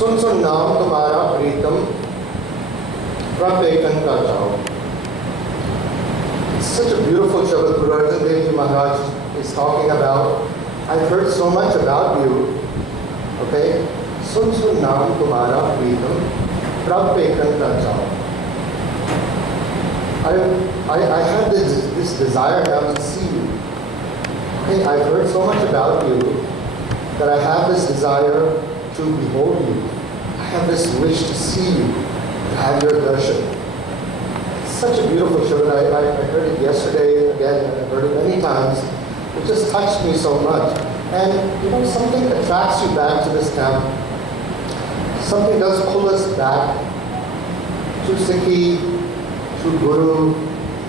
सुन सुन नाम तुम्हारा प्रीतम प्रपेकन का जाओ. It's such a beautiful Shabad Guru Arjan Dev Ji Maharaj is talking about. I've heard so much about you. Okay? Sun sun naam tumhara preetam prabpekan ka jao. I have this desire now to see you. Okay? I've heard so much about you that I have this desire to behold you. I have this wish to see you, to have your darshan. It's such a beautiful Shabad. I heard it yesterday, again, I've heard it many times. It just touched me so much. And you know, something attracts you back to this camp. Something does pull us back to Sikhi, to Guru.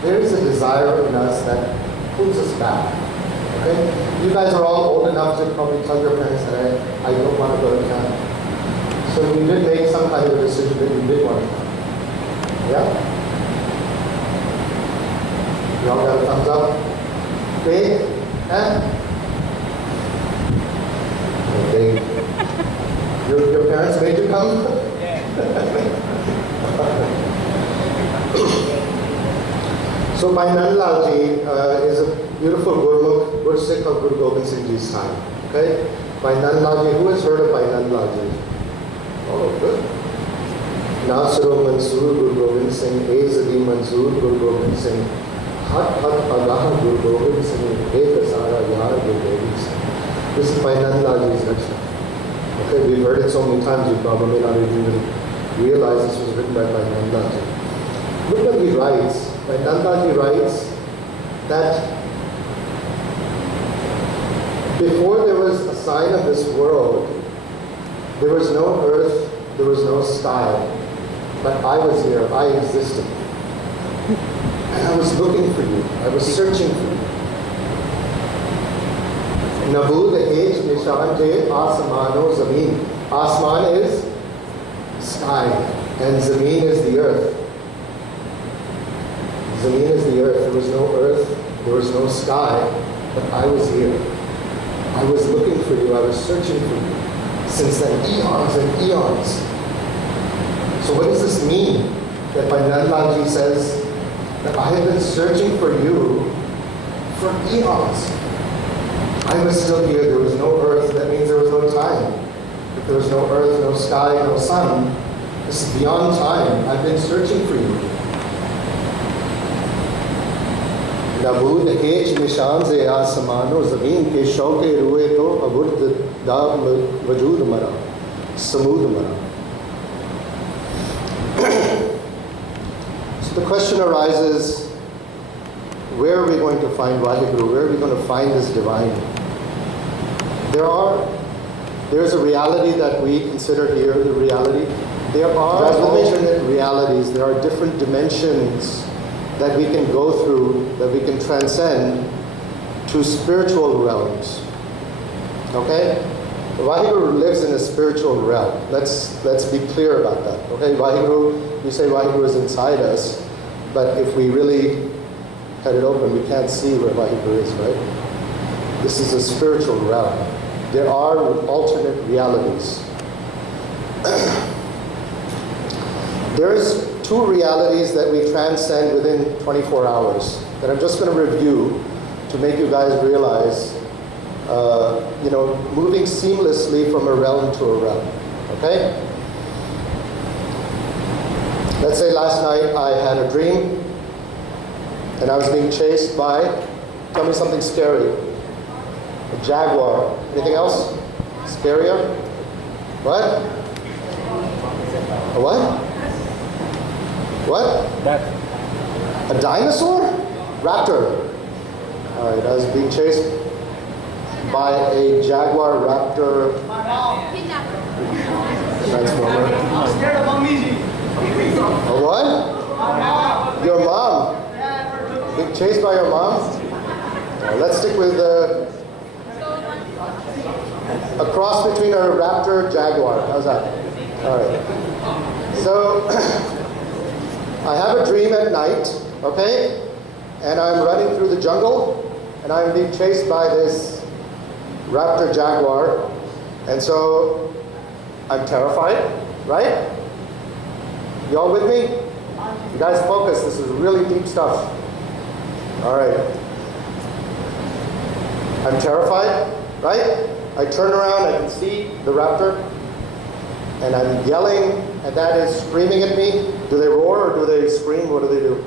There is a desire in us that pulls us back. Okay? You guys are all old enough to probably tell your parents that I don't want to go to camp. So you did make some kind of a decision that you did want to come. Yeah? You all got a thumbs up? Okay? And okay. Your parents made you come? So Bhai Nandlal Ji is a beautiful Gurmukh, Gursikh of Guru Gobind Singh Ji's time. Okay? Bhai Nandlal Ji, who has heard of Bhai Nandlal Ji? Oh, good. Nasro Mansoor Guru Gobind Singh, Azadi Mansoor Guru Gobind Singh, Hat Hat Pagah Guru Gobind Singh, Ek Sara Yar Guru Gobind Singh. This is Bhai Nandlal Ji's lecture. Okay, we've heard it so many times, you probably not even realize this was written by Bhai Nandlal Ji. Look what he writes. Bhai Nandlal Ji writes that before there was a sign of this world, there was no earth, there was no sky, but I was here, I existed. And I was looking for you, I was searching for you. Nabu the age nishan je asmano zameen. Asman is sky and zameen is the earth. Zameen is the earth. There was no earth, there was no sky, but I was here. I was looking for you, I was searching for you. Since then, eons and eons. So what does this mean? That Bhai Nandlal Ji says that I have been searching for you for eons. I was still here, there was no earth, that means there was no time. If there was no earth, no sky, no sun, this is beyond time. I've been searching for you. Nabud hej nishan se asmano zameen ke shauke ruhe to abud da wajud mara, samud mara. So the question arises, where are we going to find Vaheguru? Where are we going to find this divine? There's a reality that we consider here, the reality. There are alternate realities. There are different dimensions that we can go through, that we can transcend to spiritual realms. Okay? Vaheguru lives in a spiritual realm. Let's be clear about that. Okay? Vaheguru, we say Vaheguru is inside us, but if we really cut it open, we can't see where Vaheguru is, right? This is a spiritual realm. There are alternate realities. There's two realities that we transcend within 24 hours that I'm just going to review to make you guys realize, moving seamlessly from a realm to a realm. Okay? Let's say last night I had a dream and I was being chased by, tell me something scary. A jaguar. Anything else? Scarier? What? A what? What? That. A dinosaur? Raptor. All right, I was being chased by a jaguar raptor transformer. I'm scared of Amiji. A what? Your mom. Being chased by your mom? Let's stick with a cross between a raptor jaguar. How's that? All right. So I have a dream at night, okay? And I'm running through the jungle, and I'm being chased by this raptor jaguar. And so I'm terrified, right? You all with me? You guys focus, this is really deep stuff. All right. I'm terrified, right? I turn around, I can see the raptor, and I'm yelling, and that is screaming at me. Do they roar or do they scream? What do they do?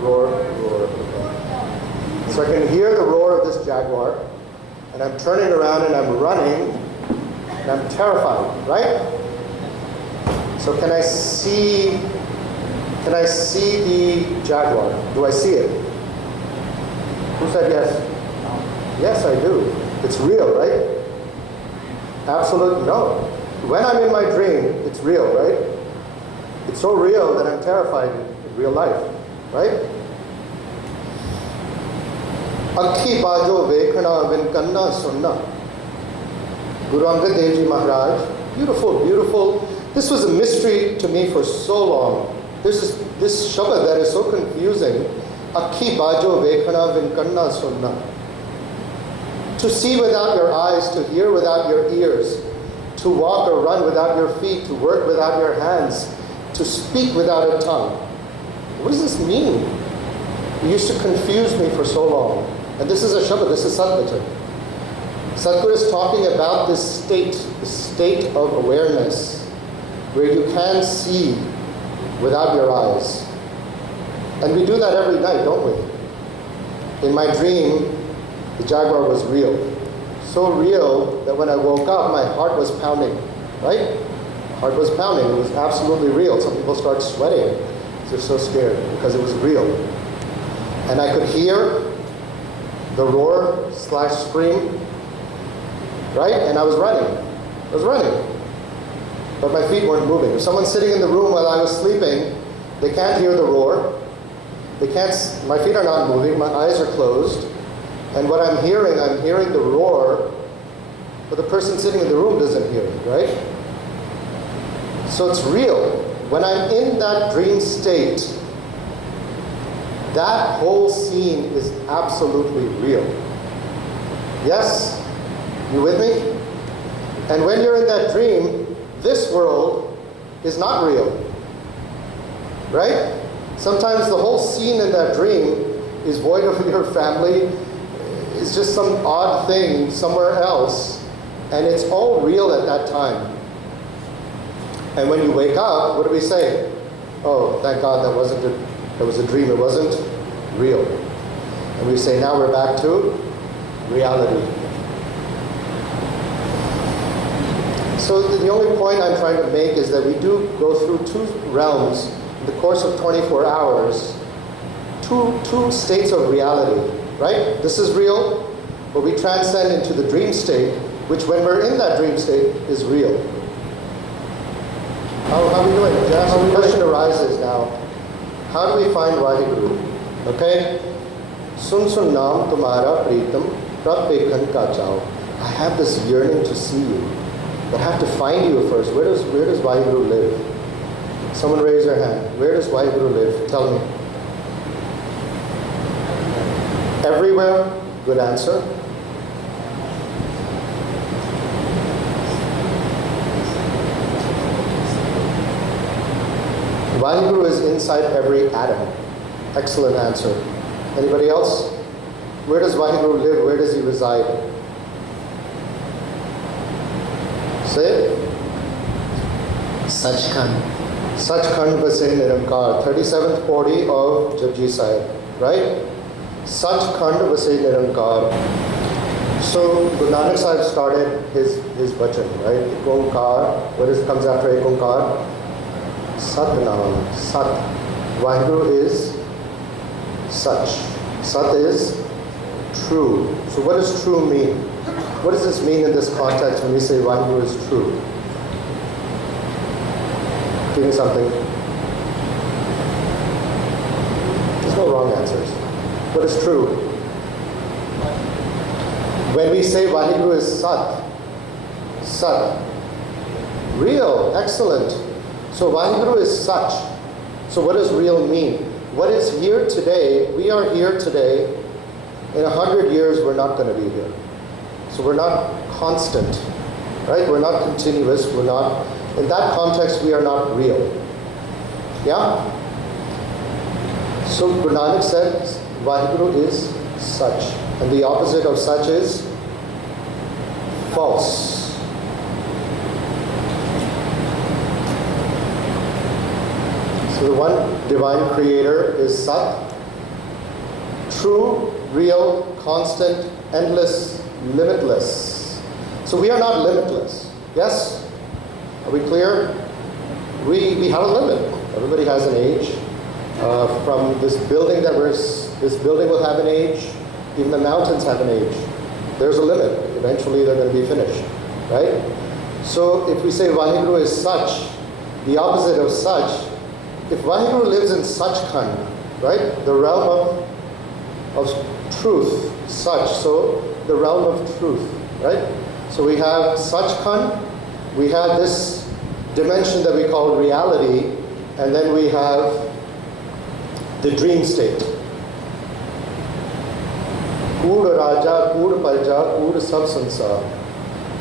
Roar, roar. So I can hear the roar of this jaguar, and I'm turning around and I'm running, and I'm terrified, right? So can I see the jaguar? Do I see it? Who said yes? Yes, I do. It's real, right? Absolutely no. When I'm in my dream, it's real, right? It's so real that I'm terrified in real life, right? Akhi bajo vekhana vinkanna sunna. Guru Angad Dev Ji Maharaj. Beautiful, beautiful. This was a mystery to me for so long. There's this Shabad that is so confusing. Akhi bajo vekhana vinkanna sunna. To see without your eyes, to hear without your ears, to walk or run without your feet, to work without your hands, to speak without a tongue. What does this mean? It used to confuse me for so long. And this is a Shabad, this is Sadguru. Sadguru is talking about this state of awareness, where you can see without your eyes. And we do that every night, don't we? In my dream, the jaguar was real. So real that when I woke up, my heart was pounding, right? Heart was pounding. It was absolutely real. Some people start sweating. They're so scared because it was real. And I could hear the roar / scream, right? And I was running. I was running. But my feet weren't moving. If someone's sitting in the room while I was sleeping, they can't hear the roar. My feet are not moving. My eyes are closed. And what I'm hearing the roar, but the person sitting in the room doesn't hear it, right? So it's real. When I'm in that dream state, that whole scene is absolutely real. Yes? You with me? And when you're in that dream, this world is not real. Right? Sometimes the whole scene in that dream is void of your family. It's just some odd thing somewhere else, and it's all real at that time. And when you wake up, what do we say? Oh, thank God that was a dream, it wasn't real. And we say, now we're back to reality. So the only point I'm trying to make is that we do go through two realms in the course of 24 hours, two states of reality. Right? This is real, but we transcend into the dream state, which when we're in that dream state is real. How are we doing? The question arises now, how do we find Vaheguru? Okay? Sun sun naam tumhara pritam prab pekhan ka chao. I have this yearning to see you, but I have to find you first. Where does Vaheguru live? Someone raise their hand. Where does Vaheguru live? Tell me. Everywhere? Good answer. Vaheguru is inside every atom. Excellent answer. Anybody else? Where does Vaheguru live? Where does he reside? Say it. Sachkhand. Sachkhand Vase Nirankar. 37th Pauri of Japji Sahib. Right? Sachkhand Vase Nirankar. So Guru Nanak Sahib started his bhajan, right? Ekonkar. What comes after Ekonkar? Sat Naam. Sat. Vaheguru is Sach. Sat is true. So what does true mean? What does this mean in this context when we say Vaheguru is true? Give me something. There's no wrong answers. What is true? When we say Vaheguru is Sat, Sat, real, excellent. So Vaheguru is Sach. So what does real mean? What is here today, we are here today. In 100 years, we're not going to be here. So we're not constant. right? We're not continuous, we're not, in that context, we are not real. Yeah? So Guru Nanak said, Vaheguru is such. And the opposite of such is false. So the one divine creator is Sat, true, real, constant, endless, limitless. So we are not limitless. Yes? Are we clear? We have a limit. Everybody has an age. From this building this building will have an age. Even the mountains have an age. There's a limit. Eventually they're going to be finished. Right? So if we say Vaheguru is such, the opposite of such, if Vaheguru lives in Sachkhand, right? The realm of truth, such, so the realm of truth, right? So we have Sachkhand, we have this dimension that we call reality, and then we have the dream state. Kood Raja, Kood Parja, Kood Sab Sansar.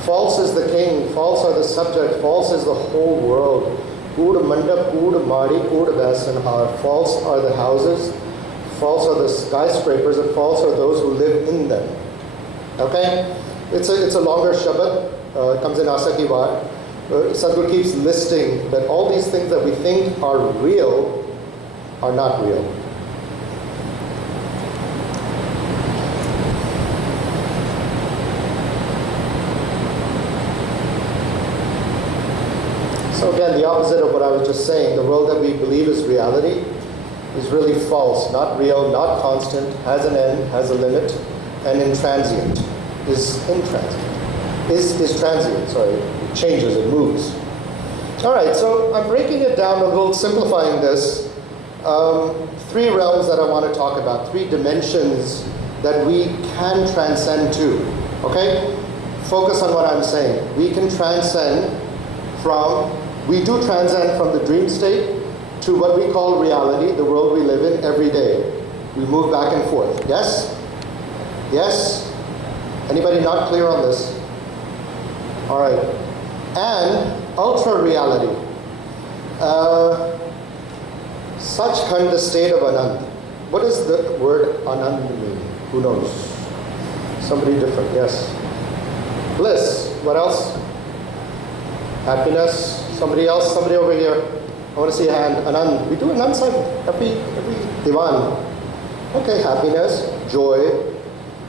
False is the king, false are the subject, false is the whole world. Kood Mandap, Kood Mari, Kood Vasanhar. False are the houses, false are the skyscrapers, and false are those who live in them. Okay? It's a longer Shabad. It comes in Asaki Var. Sadhguru keeps listing that all these things that we think are real are not real. So again, the opposite of what I was just saying, the world that we believe is reality is really false, not real, not constant, has an end, has a limit, and intransient, is intransient, is transient, sorry, it changes, it moves. All right, so I'm breaking it down a little, simplifying this. Three realms that I want to talk about, three dimensions that we can transcend to, okay? Focus on what I'm saying. We can transcend we do transcend from the dream state to what we call reality, the world we live in every day. We move back and forth. Yes? Yes? Anybody not clear on this? All right. And ultra reality. Sachkhand, the state of Anand. What does the word Anand mean? Who knows? Somebody different, yes. Bliss. What else? Happiness. Somebody else, somebody over here. I want to see a hand. Anand. We do Anand side every Divan. Okay, happiness, joy,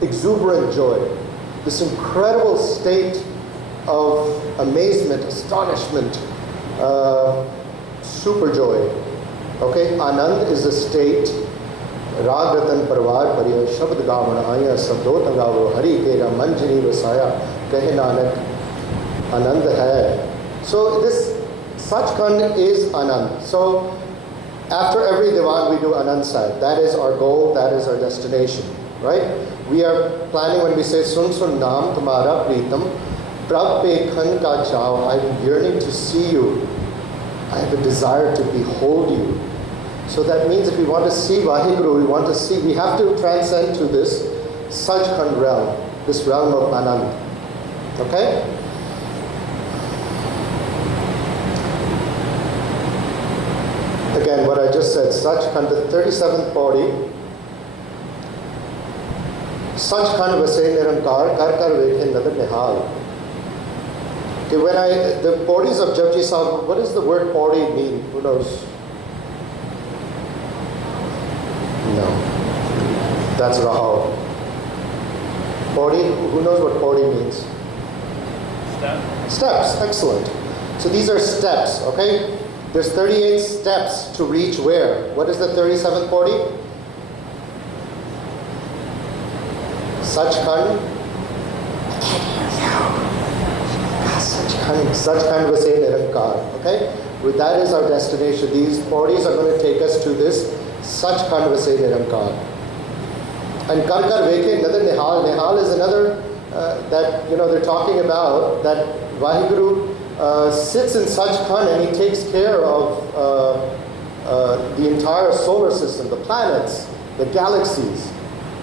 exuberant joy. This incredible state of amazement, astonishment, super joy. Okay, Anand is a state. Rag Ratan Parvar Pariya Shabd Gavan Aya Sabdo Tangavo Hari Tera Manjini Vasaya Kahe Nanak Anand hai. So this Sachkhand is Anand. So after every Divan we do Anand side. That is our goal, that is our destination, right? We are planning when we say Sun Sun Naam Tumhara Pritam Prab Pe Khan Ka Chao. I'm yearning to see you. I have a desire to behold you. So that means if we want to see Vaheguru, we have to transcend to this Sachkhand realm, this realm of Anand. Okay? Again, what I just said, Sachkhand, the 37th Pauri. Sachkhand Vase Nirankar, Kar Kar Vekhe Nadar Nihal. Okay, the Pauris of Japji Sahib, what does the word Pauri mean? Who knows? No. That's Rahul. Pauri, who knows what Pauri means? Steps, excellent. So these are steps, okay? There's 38 steps to reach where? What is the 37th Pauri? Sachkhand. Sachkhand Vase Nirankar. Okay? With that is our destination. These Pauris are going to take us to this Sachkhand Vase Nirankar. And Kar Kar Vekhe Nadar Nihal. Nihal is another that they're talking about, that Vaheguru sits in Sachkhand and he takes care of the entire solar system, the planets, the galaxies.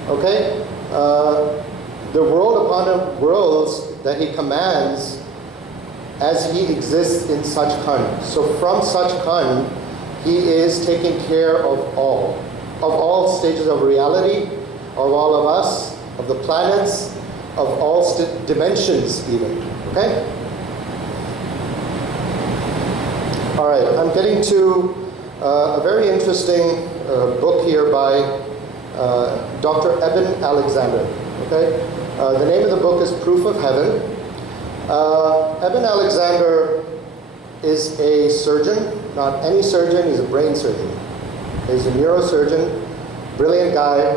Okay? The world upon worlds that he commands as he exists in Sachkhand. So from Sachkhand, he is taking care of all stages of reality, of all of us, of the planets, of all dimensions even, okay? All right, I'm getting to a very interesting book here by Dr. Eben Alexander, okay? The name of the book is Proof of Heaven. Eben Alexander is a surgeon, not any surgeon, he's a brain surgeon. He's a neurosurgeon, brilliant guy.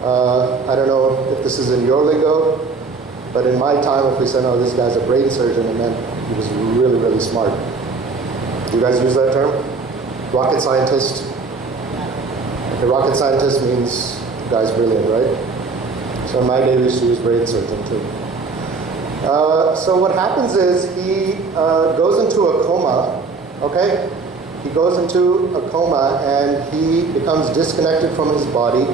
I don't know if this is in your lingo, but in my time, if we said, oh, this guy's a brain surgeon, it meant he was really, really smart. Do you guys use that term? Rocket scientist? Okay, rocket scientist means the guy's brilliant, right? So in my day, we used to use brain surgeon too. So what happens is he goes into a coma, okay? He goes into a coma and he becomes disconnected from his body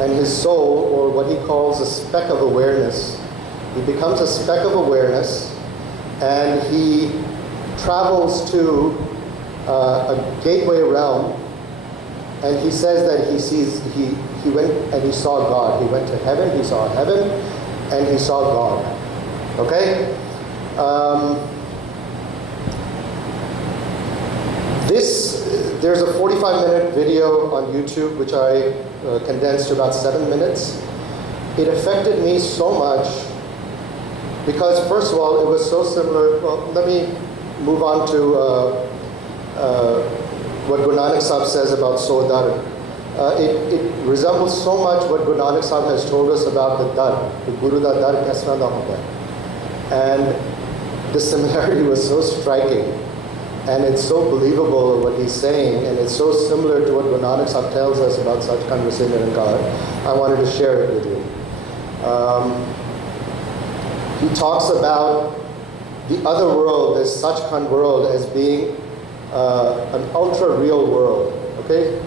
and his soul, or what he calls a speck of awareness. He becomes a speck of awareness and he travels to a gateway realm, and he says that he went and he saw God. He went to heaven, he saw heaven, and he saw God. Okay? There's a 45-minute video on YouTube, which I condensed to about 7 minutes. It affected me so much because, first of all, it was so similar. Well, let me move on to what Guru Nanak Sahib says about Sodar. It resembles so much what Guru Nanak Sahib has told us about the Dar, the Guru da Dar kaisra na hota hai. And the similarity was so striking, and it's so believable what he's saying, and it's so similar to what Guru Nanak Sahib tells us about Sachkhand Rasina and God. I wanted to share it with you. He talks about the other world, this Sachkhand world, as being an ultra-real world, okay?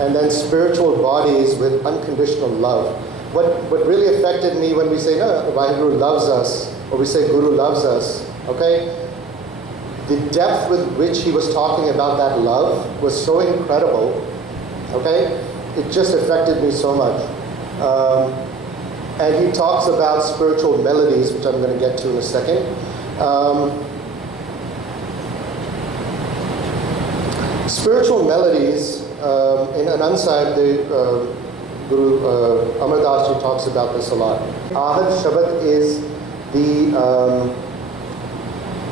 And then spiritual bodies with unconditional love. What really affected me when we say, no, Vaheguru loves us, or we say Guru loves us, okay? The depth with which he was talking about that love was so incredible, okay? It just affected me so much. And he talks about spiritual melodies, which I'm going to get to in a second. Spiritual melodies, in Anand Sahib, the Guru Amar Das Ji talks about this a lot. Ahad Shabad is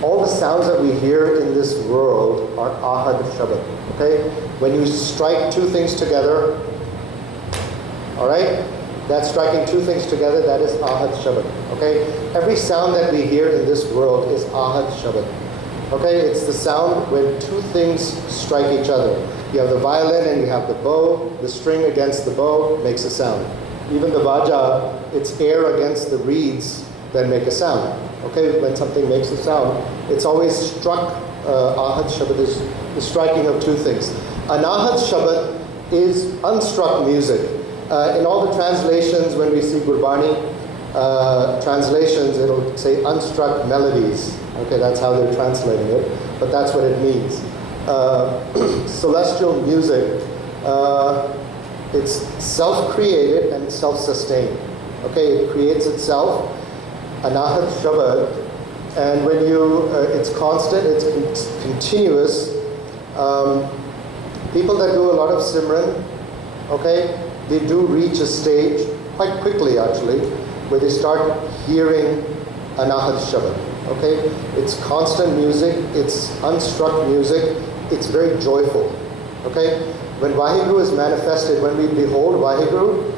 all the sounds that we hear in this world are Ahad Shabad, okay? When you strike two things together, all right? That's striking two things together, that is Ahad Shabad, okay? Every sound that we hear in this world is Ahad Shabad, okay? It's the sound when two things strike each other. You have the violin and you have the bow, the string against the bow makes a sound. Even the vaja, it's air against the reeds that make a sound, okay? When something makes a sound, it's always struck, Ahad Shabad is the striking of two things. Anahad Shabad is unstruck music. In all the translations, when we see Gurbani translations, it'll say unstruck melodies. Okay, that's how they're translating it, but that's what it means. Celestial music, it's self-created and self-sustained. Okay, it creates itself, Anahat Shabad, and when you, it's constant, it's continuous. People that do a lot of Simran, okay, they do reach a stage, quite quickly actually, where they start hearing Anahat Shabad, okay? It's constant music, it's unstruck music, it's very joyful, okay? When Vaheguru is manifested, when we behold Vaheguru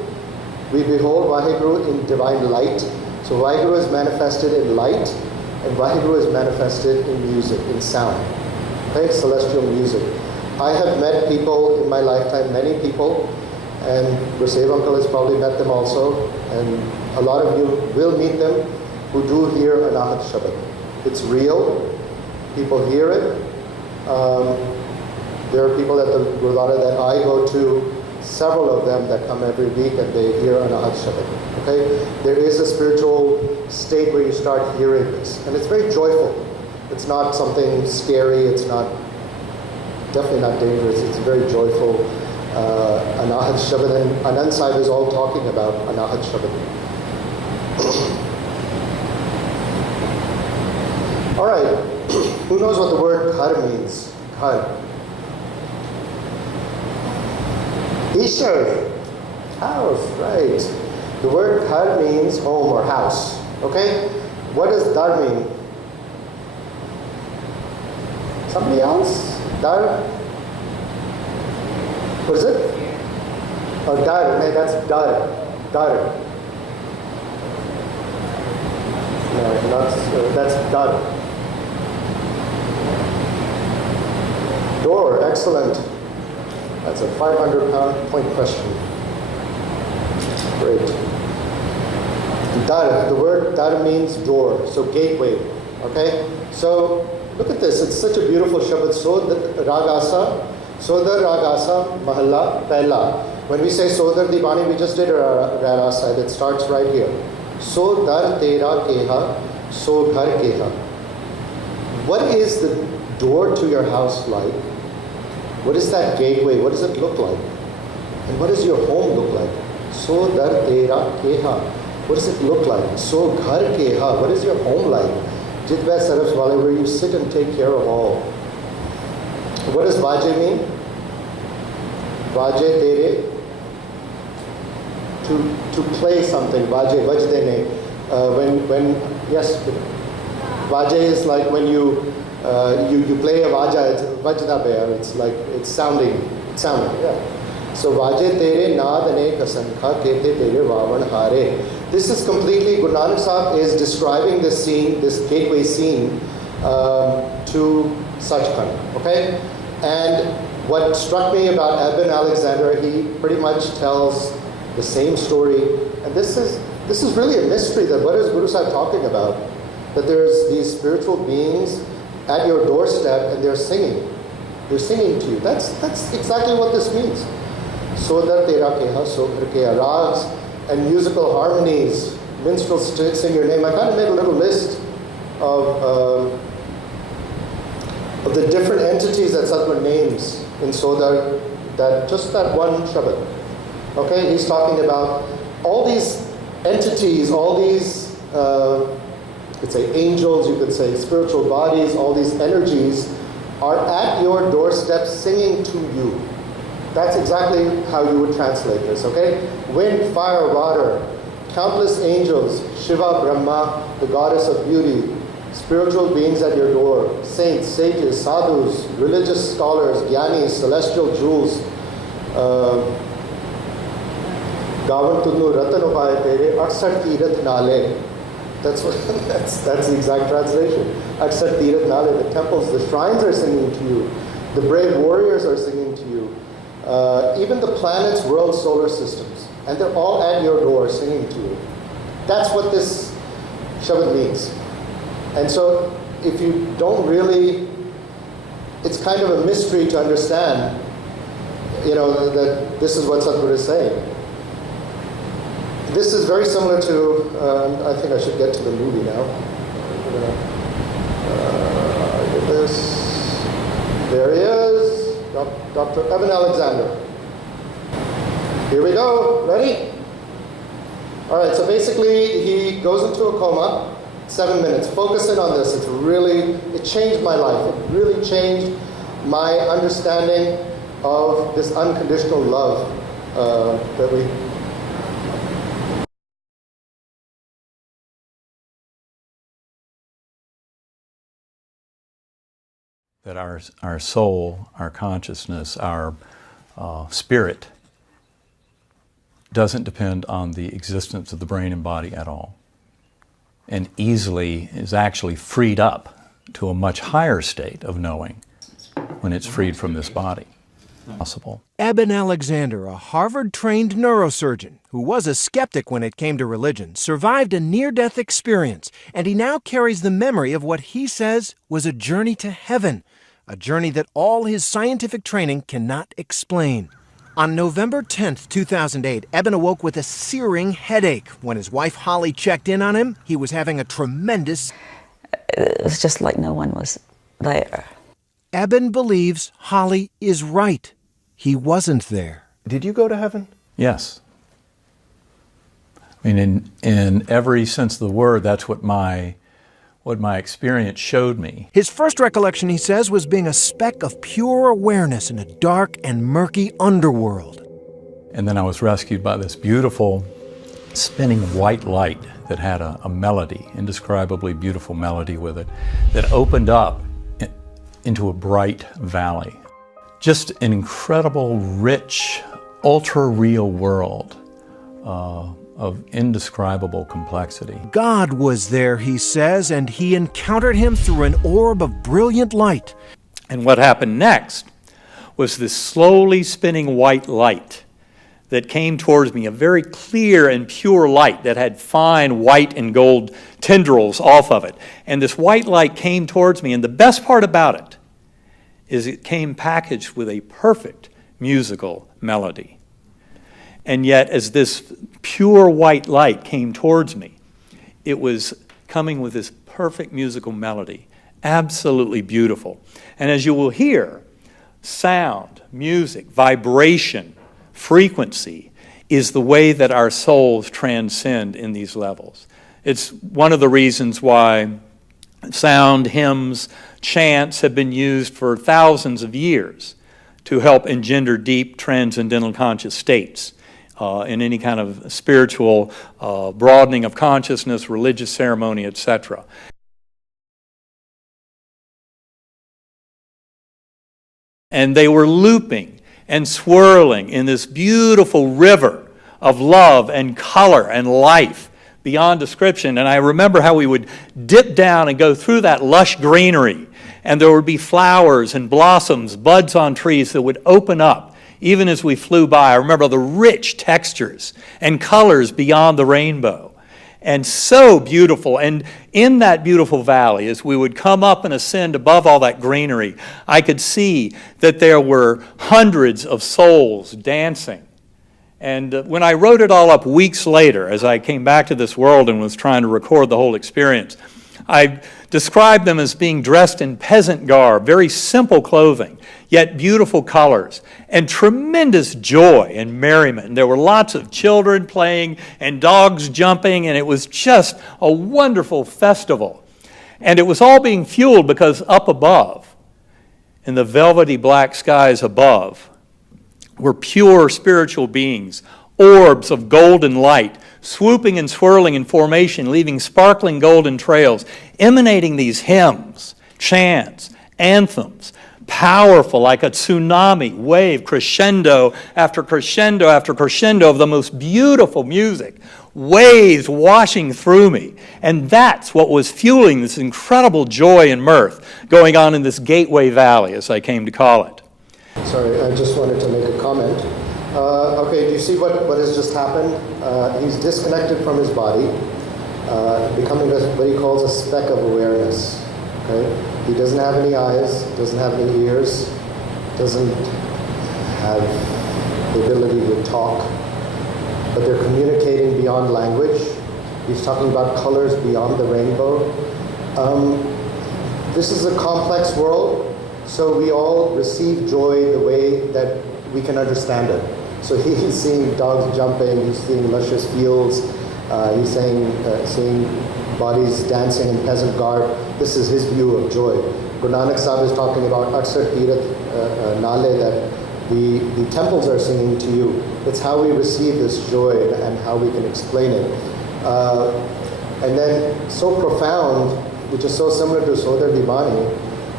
in divine light. So Vaheguru is manifested in light, and Vaheguru is manifested in music, in sound, okay? Celestial music. I have met people in my lifetime, many people, and Gurusev Uncle has probably met them also, and a lot of you will meet them who do hear Anahat Shabad. It's real, people hear it. There are people at the Gurudwara that I go to, several of them that come every week and they hear Anahat Shabad. Okay? There is a spiritual state where you start hearing this, and it's very joyful. It's not something scary. It's not, definitely not dangerous. It's very joyful. Anahat Shabad, and Anand Sahib is all talking about Anahat Shabad. All right, who knows what the word ghar means? Ghar. Ishar, house, right. The word ghar means home or house, okay? What does dar mean? Somebody else? Dar? What is it? Oh, dar, no, that's dar. Dar. No, that's dar. Door, excellent. That's a 500-point question. Great. Dar, the word dar means door, so gateway, okay? So look at this, it's such a beautiful Shabad. Sodar Ragasa Mahalla Pehla. When we say Sodar Dibani, we just did a Ragasa, it starts right here. Sodar Tera Keha, So Ghar Keha. What is the door to your house like? What is that gateway? What does it look like? And what does your home look like? So dar tera keha. What does it look like? So ghar keha. What is your home like? Jitva sarabs wale, where you sit and take care of all. What does vaje mean? Vaje tere. To play something. Vaje, vajdene. Yes. Vaje is like when you play a vaja, it's vajda bear, it's like, it's sounding, yeah. So vaje tere naad ane kasankha kete tere vavan hare. This is completely, Guru Nanak Sahib is describing this scene, this gateway scene to Sachkhand, okay? And what struck me about Eben Alexander, he pretty much tells the same story, and this is really a mystery, that what is Guru Sahib talking about? That there's these spiritual beings at your doorstep and they're singing. They're singing to you. That's exactly what this means. Sodar tera keha, so ghar keha. Rags and musical harmonies. Minstrels sing your name. I kind of made a little list of the different entities that Sadhguru names in Sodar, just that one Shabad. Okay, he's talking about all these entities, all these you could say angels, you could say spiritual bodies, all these energies are at your doorstep singing to you. That's exactly how you would translate this, okay? Wind, fire, water, countless angels, Shiva, Brahma, the goddess of beauty, spiritual beings at your door, saints, sages, sadhus, religious scholars, gyanis, celestial jewels, Gavan Tudnu Ratan Upaye Tere, Aksat Tirat Nale. That's the exact translation. Aksat Tirat Nale, the temples, the shrines are singing to you. The brave warriors are singing to you. Even the planets, worlds, solar systems. And they're all at your door singing to you. That's what this Shabad means. And so if you don't really, it's kind of a mystery to understand, that this is what Sadhguru is saying. This is very similar to, I think I should get to the movie now. Get this. There he is, Dr. Eben Alexander. Here we go, ready? All right, so basically he goes into a coma, 7 minutes. Focus in on this, it changed my life. It really changed my understanding of this unconditional love that our soul, our consciousness, our spirit doesn't depend on the existence of the brain and body at all, and easily is actually freed up to a much higher state of knowing when it's freed from this body. Possible. Eben Alexander, a Harvard-trained neurosurgeon who was a skeptic when it came to religion, survived a near-death experience, and he now carries the memory of what he says was a journey to heaven, a journey that all his scientific training cannot explain. On November 10th, 2008, Eben awoke with a searing headache. When his wife Holly checked in on him, he was having a tremendous... it was just like no one was there. Eben believes Holly is right. He wasn't there. Did you go to heaven? Yes. I mean, in every sense of the word, that's what my experience showed me. His first recollection, he says, was being a speck of pure awareness in a dark and murky underworld. And then I was rescued by this beautiful spinning white light that had a melody, indescribably beautiful melody with it, that opened up into a bright valley. Just an incredible, rich, ultra-real world of indescribable complexity. God was there, he says, and he encountered him through an orb of brilliant light. And what happened next was this slowly spinning white light that came towards me, a very clear and pure light that had fine white and gold tendrils off of it. And this white light came towards me, and the best part about it is it came packaged with a perfect musical melody. And yet, as this pure white light came towards me, it was coming with this perfect musical melody, absolutely beautiful. And as you will hear, sound, music, vibration, frequency is the way that our souls transcend in these levels. It's one of the reasons why sound, hymns, chants have been used for thousands of years to help engender deep transcendental conscious states in any kind of spiritual broadening of consciousness, religious ceremony, etc. And they were looping and swirling in this beautiful river of love and color and life beyond description. And I remember how we would dip down and go through that lush greenery, and there would be flowers and blossoms, buds on trees that would open up even as we flew by. I remember the rich textures and colors beyond the rainbow. And so beautiful. And in that beautiful valley, as we would come up and ascend above all that greenery, I could see that there were hundreds of souls dancing. And when I wrote it all up weeks later, as I came back to this world and was trying to record the whole experience, I described them as being dressed in peasant garb, very simple clothing, yet beautiful colors, and tremendous joy and merriment. And there were lots of children playing and dogs jumping, and it was just a wonderful festival. And it was all being fueled because up above, in the velvety black skies above, were pure spiritual beings, orbs of golden light, swooping and swirling in formation, leaving sparkling golden trails, emanating these hymns, chants, anthems, powerful like a tsunami wave, crescendo after crescendo after crescendo of the most beautiful music, waves washing through me. And that's what was fueling this incredible joy and mirth going on in this Gateway Valley, as I came to call it. Sorry, I just wanted to make a comment. Okay, do you see what has just happened? He's disconnected from his body, becoming what he calls a speck of awareness. Okay? He doesn't have any eyes, doesn't have any ears, doesn't have the ability to talk, but they're communicating beyond language. He's talking about colors beyond the rainbow. This is a complex world, so we all receive joy the way that we can understand it. So he's seeing dogs jumping, he's seeing luscious fields, he's seeing bodies dancing in peasant garb. This is his view of joy. Guru Nanak Sahib is talking about Aksar Tirath Nale, that the temples are singing to you. It's how we receive this joy and how we can explain it. And then so profound, which is so similar to Sodar Divani,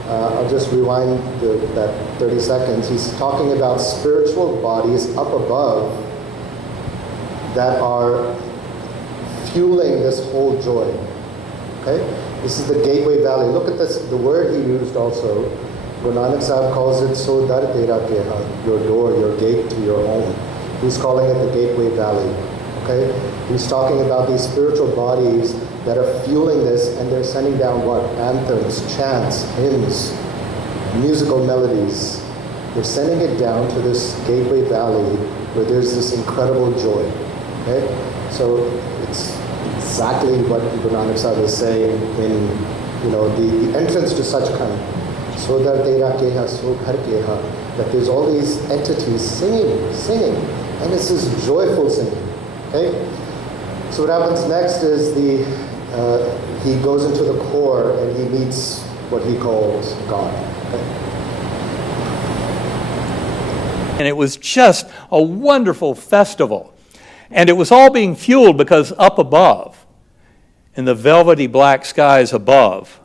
I'll just rewind that 30 seconds. He's talking about spiritual bodies up above that are fueling this whole joy. Okay? This is the Gateway Valley. Look at this, the word he used also. Guru Nanak Sahib calls it So Dar Tera Keha, your door, your gate to your home. He's calling it the Gateway Valley. Okay? He's talking about these spiritual bodies that are fueling this, and they're sending down what? Anthems, chants, hymns, musical melodies. They're sending it down to this Gateway Valley where there's this incredible joy. Okay? So it's exactly what Guru Nanak Sahib is saying the entrance to Sachkhand, Sodar Tera Keha, So Ghar Keha, that there's all these entities singing, and it's this joyful singing. Okay? So what happens next is he goes into the core and he meets what he calls God. Okay? And it was just a wonderful festival. And it was all being fueled because up above, in the velvety black skies above,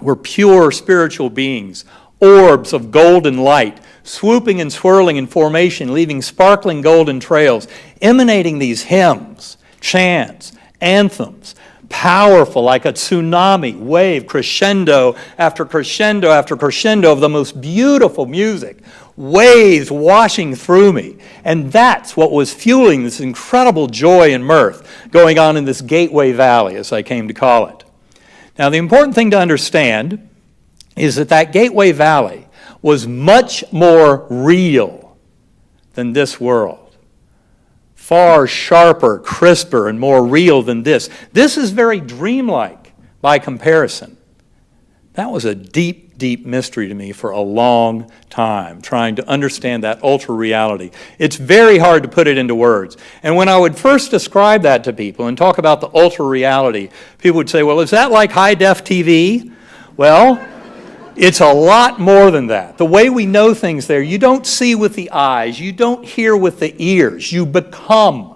were pure spiritual beings, orbs of golden light, swooping and swirling in formation, leaving sparkling golden trails, emanating these hymns, chants, anthems, powerful like a tsunami wave, crescendo after crescendo after crescendo of the most beautiful music, waves washing through me. And that's what was fueling this incredible joy and mirth going on in this Gateway Valley, as I came to call it. Now, the important thing to understand is that Gateway Valley was much more real than this world. Far sharper, crisper, and more real than this. This is very dreamlike by comparison. That was a deep, deep mystery to me for a long time, trying to understand that ultra reality. It's very hard to put it into words. And when I would first describe that to people and talk about the ultra reality, people would say, well, is that like high-def TV? Well, it's a lot more than that. The way we know things there, you don't see with the eyes, you don't hear with the ears, you become.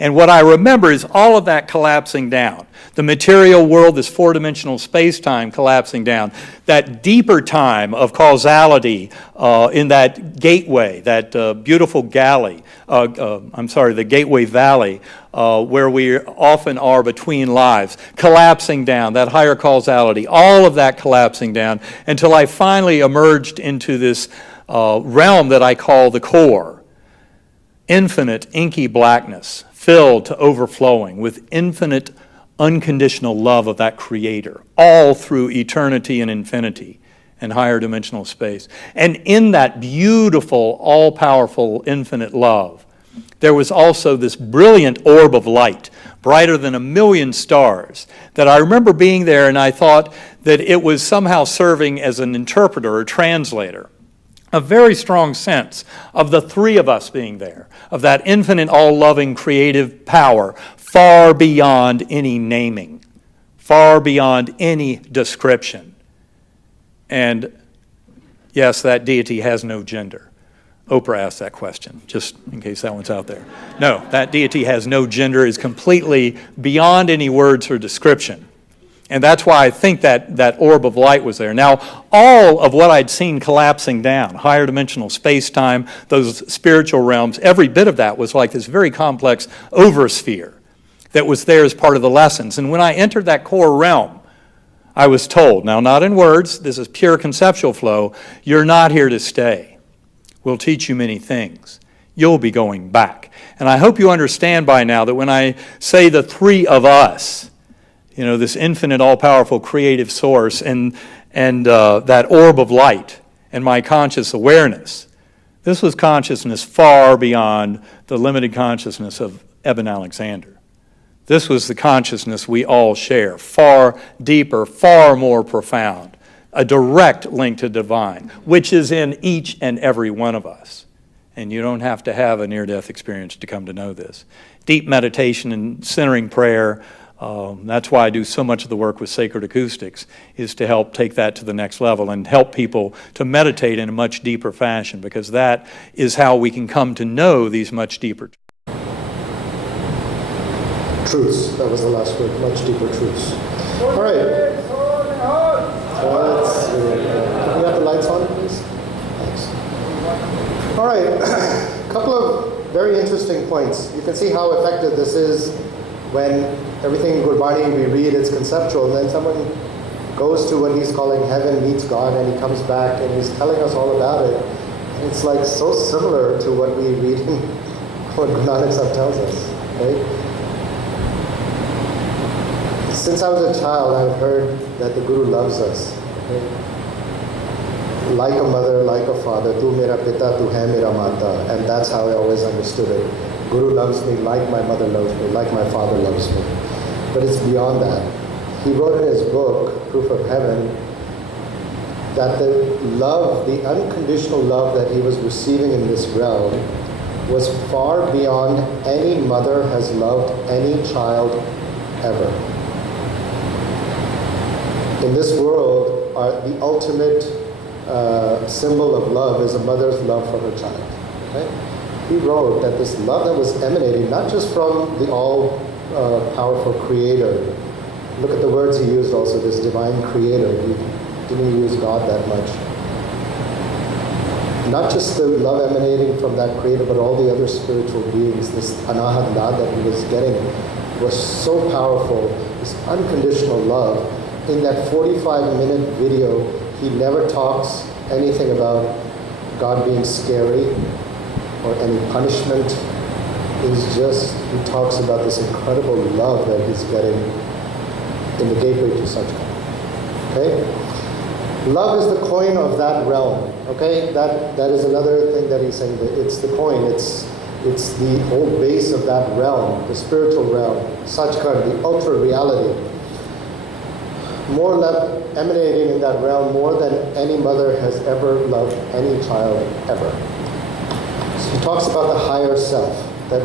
And what I remember is all of that collapsing down. The material world, this four-dimensional space-time collapsing down. That deeper time of causality in that gateway, that beautiful galley, the Gateway Valley, where we often are between lives, collapsing down, that higher causality, all of that collapsing down, until I finally emerged into this realm that I call the core. Infinite, inky blackness, filled to overflowing with infinite, unconditional love of that Creator, all through eternity and infinity and higher dimensional space. And in that beautiful, all-powerful, infinite love, there was also this brilliant orb of light, brighter than 1,000,000 stars, that I remember being there and I thought that it was somehow serving as an interpreter or translator. A very strong sense of the three of us being there, of that infinite, all-loving, creative power, far beyond any naming, far beyond any description. And yes, that deity has no gender. Oprah asked that question, just in case that one's out there. No, that deity has no gender, is completely beyond any words or description. And that's why I think that orb of light was there. Now, all of what I'd seen collapsing down, higher dimensional space-time, those spiritual realms, every bit of that was like this very complex oversphere that was there as part of the lessons. And when I entered that core realm, I was told, now not in words, this is pure conceptual flow, you're not here to stay. We'll teach you many things. You'll be going back. And I hope you understand by now that when I say the three of us, this infinite, all-powerful creative source and that orb of light and my conscious awareness, this was consciousness far beyond the limited consciousness of Eben Alexander. This was the consciousness we all share, far deeper, far more profound, a direct link to divine, which is in each and every one of us. And you don't have to have a near-death experience to come to know this. Deep meditation and centering prayer, that's why I do so much of the work with sacred acoustics, is to help take that to the next level and help people to meditate in a much deeper fashion, because that is how we can come to know these much deeper truths. That was the last word, much deeper truths. All right. Let's see. Can we have the lights on, please? Thanks. All right. A couple of very interesting points. You can see how effective this is when everything in Gurbani we read is conceptual, and then someone goes to what he's calling heaven, meets God, and he comes back and he's telling us all about it. And it's like so similar to what we read in what Guru Nanak Sahib tells us, right? Since I was a child, I've heard that the Guru loves us. Right? Like a mother, like a father, tu mera pita, tu hai mera mata. And that's how I always understood it. Guru loves me like my mother loves me, like my father loves me. But it's beyond that. He wrote in his book, Proof of Heaven, that the love, the unconditional love that he was receiving in this realm was far beyond any mother has loved any child ever. In this world, the ultimate symbol of love is a mother's love for her child. Right? He wrote that this love that was emanating not just from the all-powerful Creator. Look at the words he used also, this divine Creator. He didn't use God that much. Not just the love emanating from that Creator, but all the other spiritual beings. This anahat love that he was getting was so powerful. This unconditional love. In that 45-minute video, he never talks anything about God being scary or any punishment. It's just, he talks about this incredible love that he's getting in the gateway to Sachkhand. Okay? Love is the coin of that realm. Okay? That is another thing that he's saying. That it's the coin. It's the whole base of that realm, the spiritual realm, Sachkhand, the ultra reality. More love emanating in that realm more than any mother has ever loved any child ever. So he talks about the higher self, that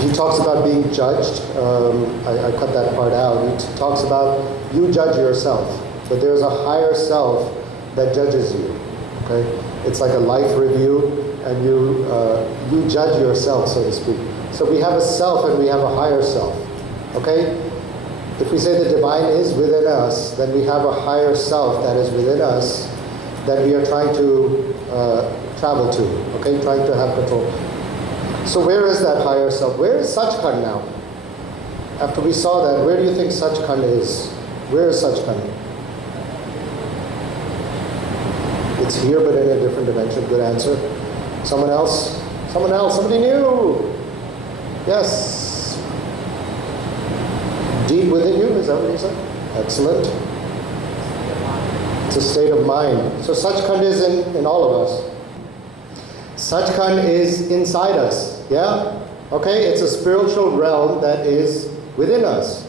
he talks about being judged. I cut that part out. He talks about you judge yourself, but there's a higher self that judges you. Okay, it's like a life review, and you judge yourself, so to speak. So we have a self and we have a higher self. Okay? If we say the divine is within us, then we have a higher self that is within us that we are trying to travel to, okay? Trying to have control. So where is that higher self? Where is Sachkhand now? After we saw that, where do you think Sachkhand is? Where is Sachkhand? It's here, but in a different dimension. Good answer. Someone else? Someone else? Somebody new? Yes. Deep within you, is that what you said? Excellent. It's a state of mind. So Sachkhand is in all of us. Sachkhand is inside us. Yeah? Okay, it's a spiritual realm that is within us.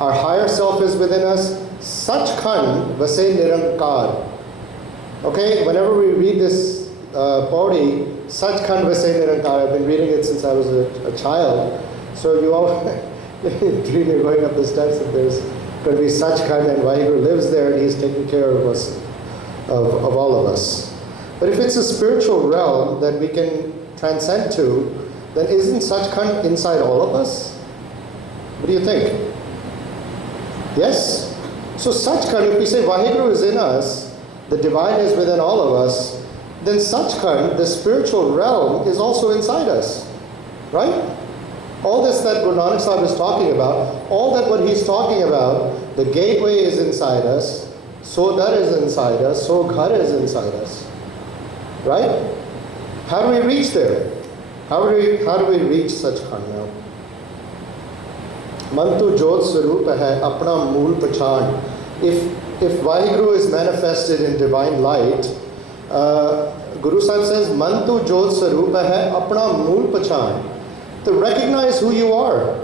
Our higher self is within us. Sachkhand vase nirankar. Okay, whenever we read this pauri, Sachkhand vase nirankar, I've been reading it since I was a child. So you all dream you're going up the steps and there's going to be Sachkhand and Vaheguru lives there and he's taking care of us, of all of us. But if it's a spiritual realm that we can transcend to, then isn't Sachkhand inside all of us? What do you think? Yes? So Sachkhand, if we say Vaheguru is in us, the divine is within all of us, then Sachkhand, the spiritual realm, is also inside us. Right? All this that Guru Nanak Sahib is talking about, all that what he's talking about, the gateway is inside us, so that is inside us, so ghar is inside us. Right? How do we reach there? How do we reach Sachkhand now? Mantu Jot Swarup hai apna mool pachan. If Vaheguru is manifested in divine light, Guru Sahib says, Mantu Jot Swarup hai apna mool pachan. To recognize who you are.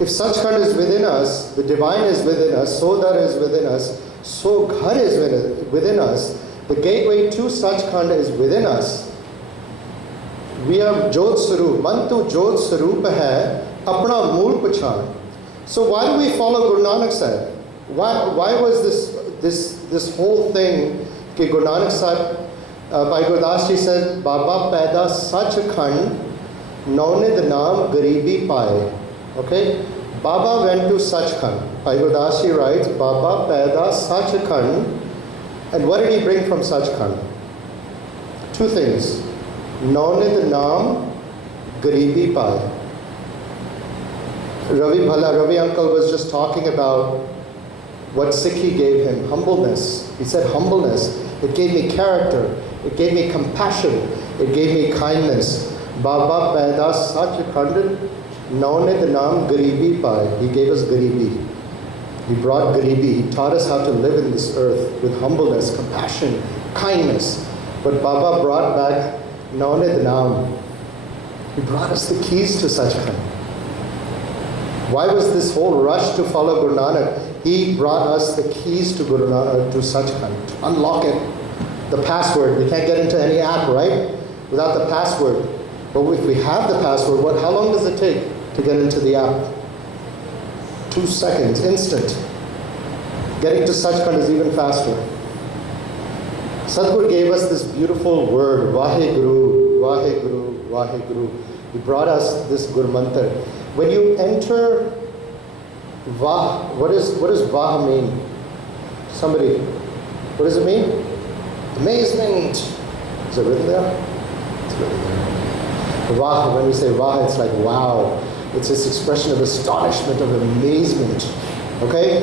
If Sachkhand is within us, the divine is within us, so that is within us, so ghar is within us, the gateway to Sachkhand is within us. We are Jot Swarup. Mantu Jot Swarup hai apna mool pachan. So why do we follow Guru Nanak Sahib? Why was this whole thing? Ki Guru Nanak Sahib, Bhai Gurdas Ji said, Baba paida Sachkhand, Naunid Naam Garibi Pai. Okay? Baba went to Sachkhand. Bhai Gurdas Ji writes, Baba paida Sachkhand. And what did he bring from Sachkhand? Two things. Naunid Naam Garibi Pai. Ravi uncle was just talking about what Sikhi gave him, humbleness. He said humbleness. It gave me character. It gave me compassion. It gave me kindness. Baba paida Sachkhand, Naunid Naam Garibi Pai. He gave us Garibi. He brought Garibi. He taught us how to live in this earth with humbleness, compassion, kindness. But Baba brought back Naunid Naam. He brought us the keys to Sachkhand. Why was this whole rush to follow Guru Nanak? He brought us the keys to Guru Nanak, to Sachkhand, to unlock it. The password. We can't get into any app, right? Without the password. But if we have the password, how long does it take to get into the app? 2 seconds, instant. Getting to Sachkhand is even faster. Sadhguru gave us this beautiful word, Vaheguru, Vaheguru, Vaheguru. He brought us this Guru Mantra. When you enter Vah, what does Vah mean? Somebody, what does it mean? Amazement. Is it written there? It's written there. Vah, when we say Vah, it's like wow. It's this expression of astonishment, of amazement. Okay?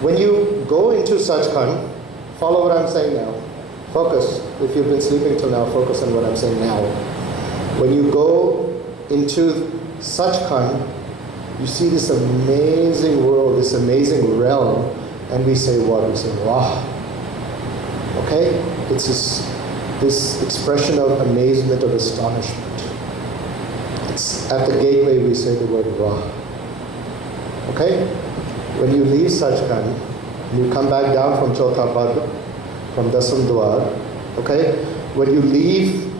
When you go into Sachkhand, follow what I'm saying now. Focus. If you've been sleeping till now, focus on what I'm saying now. When you go into Sachkhand, you see this amazing world, this amazing realm, and we say what? We say, wow. Okay? It's this expression of amazement, of astonishment. It's at the gateway we say the word Vah. Okay? When you leave Sachkhand, you come back down from Chauthha Pad, from Dasam Dwar, okay? When you leave,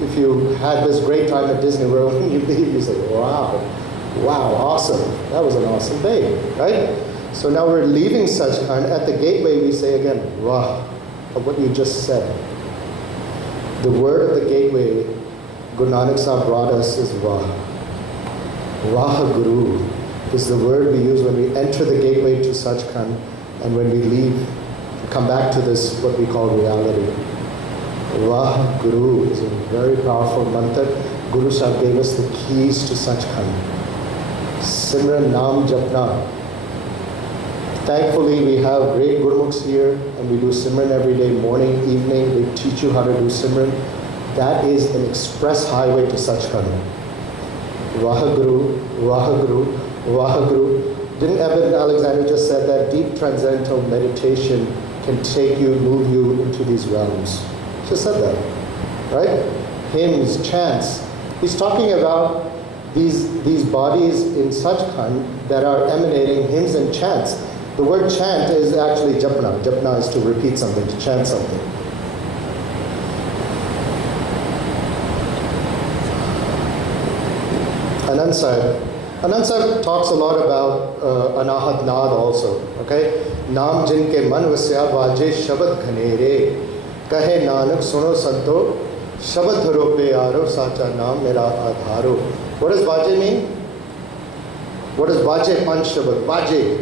if you had this great time at Disney World, when you leave, you say, wow, awesome. That was an awesome day, right? So now we're leaving Sachkhand. At the gateway, we say again, Vah, of what you just said. The word of the gateway, Guru Nanak Sahib brought us is Vah. Vaheguru is the word we use when we enter the gateway to Sachkhand, and when we leave, come back to this, what we call reality. Vaheguru is a very powerful mantra. Guru Sahib gave us the keys to Sachkhand. Simran, Naam, Japna. Thankfully, we have great Gurmukhs here, and we do Simran every day, morning, evening. They teach you how to do Simran. That is an express highway to Sachkhand. Vaheguru, Vaheguru, Vaheguru. Didn't Eben Alexander just said that deep transcendental meditation can take you, move you into these realms? Just said that, right? Hymns, chants. He's talking about these bodies in Sachkhand that are emanating hymns and chants. The word chant is actually japna. Japna is to repeat something, to chant something. Anand Sahib talks a lot about Anahat Naad also, okay? Naam jinke man vasya vaje shabad ghanere, kahe nanak suno santo, shabad dharo pe aaro, sacha naam mera adharo. What does vaje mean? What does vaje panch shabad? Vaje.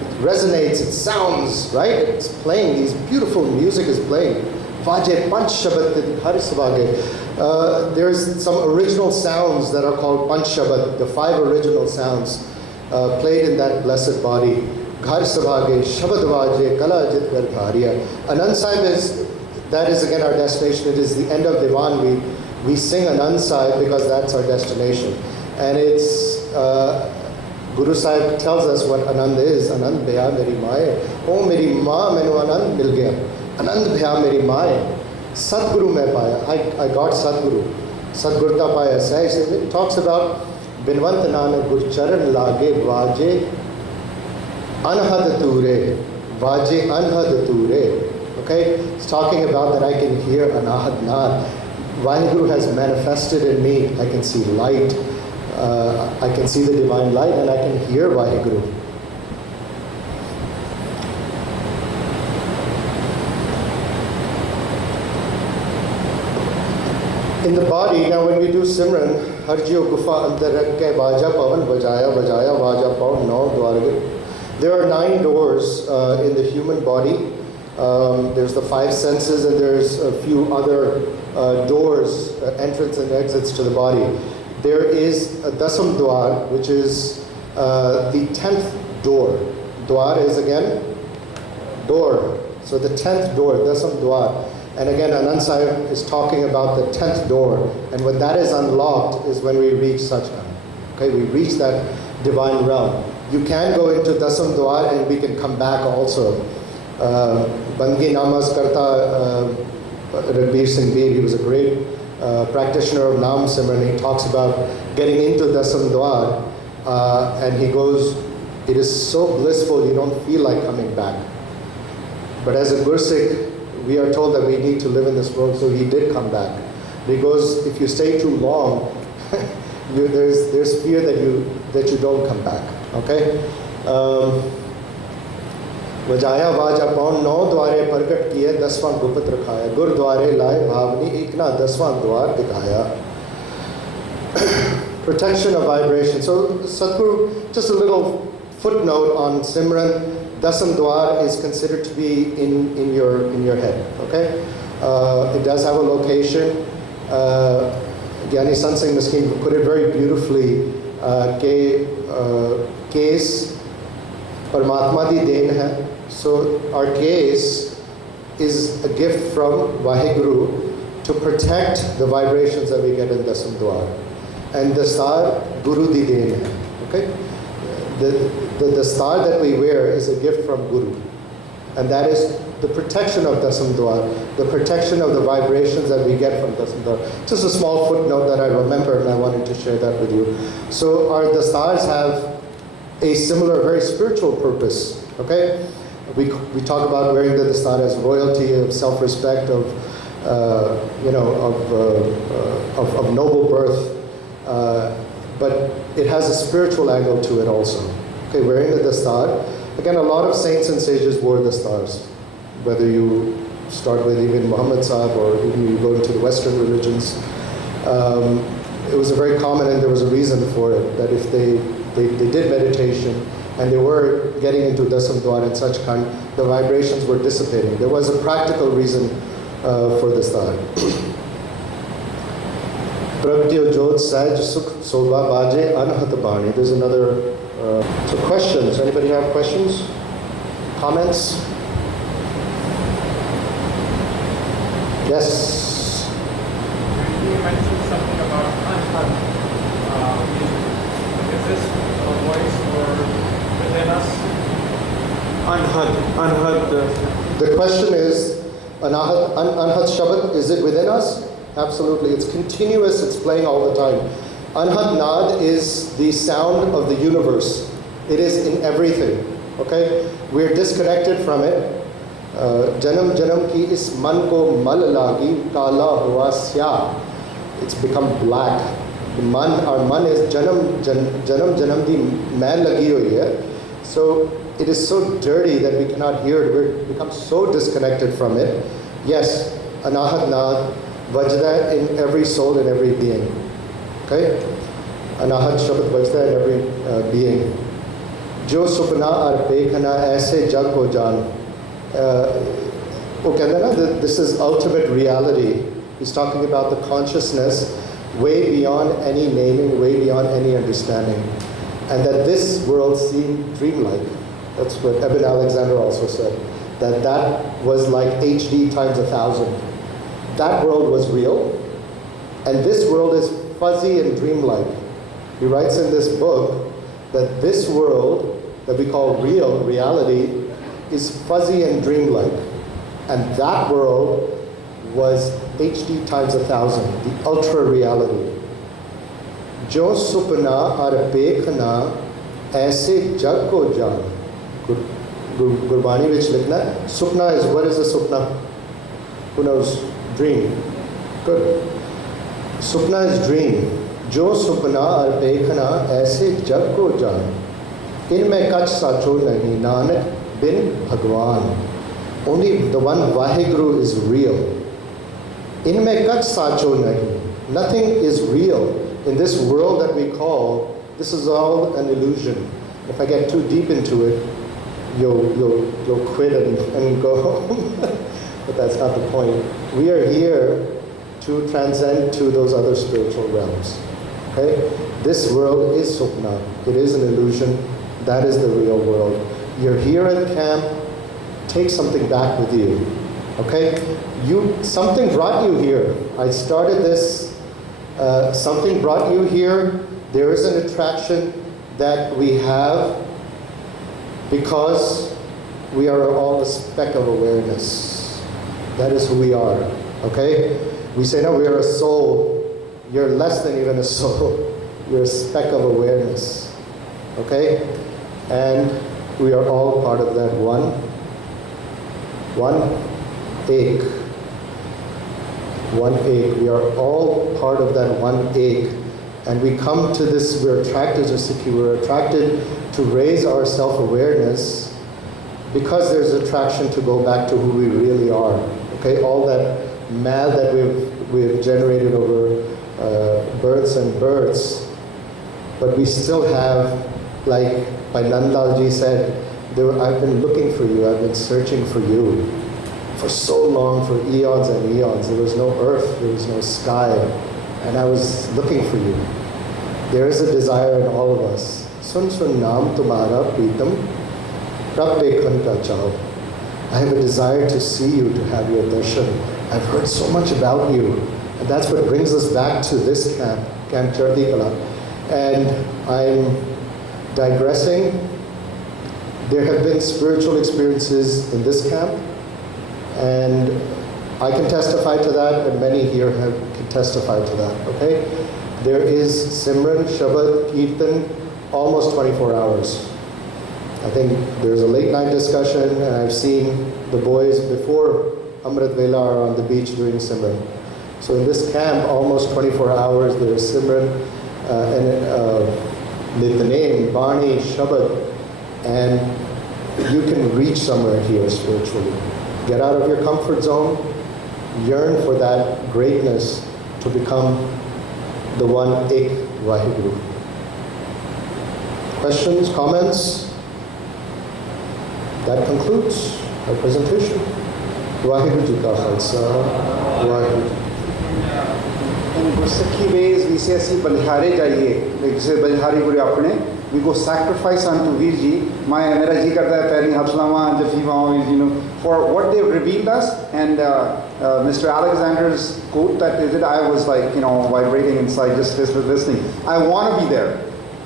It resonates, it sounds, right? It's playing, these beautiful music is playing. Vaje panch shabad har savage. There's some original sounds that are called Panch Shabad, the 5 original sounds played in that blessed body. Ghar Sabhage, Shabad Vaje, Kala Jit Gardhariya. Anand Sahib that is again our destination. It is the end of Diwan. We sing Anand Sahib because that's our destination. And it's, Guru Sahib tells us what Anand is. Anand Bhaya Meri Maaye. Oh Meri Maa, mainu Anand mil gaya. Anand Bhaya Meri Maaye. Sadguru mein paya. I got Sadguru. Sadgurta paya. It talks about Binwant Nanak Gur Charan Lage Vaje Anhad Ture. Vaje Anhad Ture. Okay? It's talking about that I can hear Anahad Naad. Vaheguru has manifested in me. I can see light. I can see the divine light and I can hear Vaheguru. In the body, now when we do Simran, Harjiyo Gufa Andar Rakhe Vaja Pavan Vajaya Vajaya Vaja Pavan No Dwarga. There are 9 doors in the human body. There's the 5 senses and there's a few other doors, entrance and exits to the body. There is a Dasam Dwar, which is the 10th door. Dwar is again door. So the 10th door, Dasam Dwar. And again, Anand Sahib is talking about the 10th door. And when that is unlocked is when we reach Sachkhand. Okay, we reach that divine realm. You can go into Dasam Dwar and we can come back also. Bangi Namas Karta Ragbir Singh Beer. He was a great practitioner of Naam Simran. He talks about getting into Dasam Dwar, and he goes, it is so blissful you don't feel like coming back. But as a Gursikh, we are told that we need to live in this world, so he did come back. Because if you stay too long, there's fear that you don't come back. Okay? वजाया वाजा पौन 9 द्वारे प्रकट किए 10वां गुप्त रखाया गुरुद्वारे लाए भावनी एक ना 10वां द्वार दिखाया. Protection of vibration. So Sadhguru, just a little footnote on Simran. Dasam Dwar is considered to be in your head. Okay, it does have a location. Gyani Sant Singh Miskin put it very beautifully. Case Paramatma di den hai. So our case is a gift from Vaheguru to protect the vibrations that we get in Dasam Dwar. And the star Guru di den hai. Okay, the star that we wear is a gift from Guru, and that is the protection of Dasam Dwar, the protection of the vibrations that we get from Dasam Dwar. Just a small footnote that I remember, and I wanted to share that with you. So the stars have a similar, very spiritual purpose. Okay, we talk about wearing the star as royalty, of self-respect, of noble birth, but it has a spiritual angle to it also. Okay, wearing the star. Again, a lot of saints and sages wore the stars. Whether you start with even Muhammad Sahib or even you go into the Western religions, it was a very common, and there was a reason for it, that if they did meditation and they were getting into Dasam Dwar and Sachkhand, the vibrations were dissipating. There was a practical reason for the star. Pragtyo Jot Saj Sukh Sobha Baje Anhat Bani. There's another. So questions. Anybody have questions? Comments? Yes. You mentioned something about Anhat. Is this a voice or within us? Anhat. The question is, Anhat Shabad, is it within us? Absolutely. It's continuous. It's playing all the time. Anhat Nad is the sound of the universe. It is in everything. Okay? We're disconnected from it. Janam janam ki is man ko mal lagi kala hua sya. It's become black. Our man is janam di man lagi hui hai. So it is so dirty that we cannot hear it. We've become so disconnected from it. Yes, Anahat Nad, Vajda in every soul and every being. Okay? Anahat Shabad Vajda in every being. Jo supna ar pekhana aise jag ko jaan. This is ultimate reality. He's talking about the consciousness way beyond any naming, way beyond any understanding. And that this world seemed dreamlike. That's what Eben Alexander also said. That was like HD times 1,000. That world was real. And this world is fuzzy and dreamlike. He writes in this book that this world that we call reality, is fuzzy and dreamlike. And that world was HD times 1,000, the ultra reality. Jo supna ar pekhna aise jag ko jaan. Gurbani which likhna. Supna is, what is a supna? Who knows? Dream. Good. Supna is dream. Jo supna ar pekhna aise jag ko jaan. Inme kach sacho nahi nanak bin Bhagwan. Only the one Vaheguru is real. Inme kach sacho nahi. Nothing is real in this world that we call. This is all an illusion. If I get too deep into it, you'll quit and go home. But that's not the point. We are here to transcend to those other spiritual realms. Okay? This world is Supna. It is an illusion. That is the real world. You're here at camp. Take something back with you. Okay? Something brought you here. I started this. Something brought you here. There is an attraction that we have because we are all a speck of awareness. That is who we are. Okay? We say, no, we are a soul. You're less than even a soul. You're a speck of awareness. Okay? And we are all part of that one ache. One ache. We are all part of that one ache. And we come to this, we're attracted to Sikhi, we're attracted to raise our self-awareness because there's attraction to go back to who we really are. Okay, all that mal that we've generated over births and births, but we still have, like Nandlal ji said, I've been looking for you, I've been searching for you for so long, for eons and eons. There was no earth, there was no sky, and I was looking for you. There is a desire in all of us. Sun sun naam tumhara pritam, prab dekhan ka chao. I have a desire to see you, to have your darshan. I've heard so much about you. And that's what brings us back to this camp, Camp Chardikala. And I'm digressing. There have been spiritual experiences in this camp, and I can testify to that, and many here can testify to that, okay? There is Simran, Shabad, Kirtan, almost 24 hours. I think there's a late night discussion, and I've seen the boys before Amrit Vela are on the beach doing Simran. So in this camp, almost 24 hours, there's Simran, Nitane, Bani, Shabad, and you can reach somewhere here spiritually. Get out of your comfort zone, yearn for that greatness to become the one Ek Vaheguru. Questions, comments? That concludes our presentation. Vaheguru Ji Ka Khalsa, Vaheguru. In Gursikhi ways, we say, "Si balihare jaiye," like say balihare guru apne. We go sacrifice unto Virji. Mera ji karta hai pehli hatlama jafiwa Virji for what they've revealed us. And Mr. Alexander's quote that they did, I was like, vibrating inside just listening. I want to be there.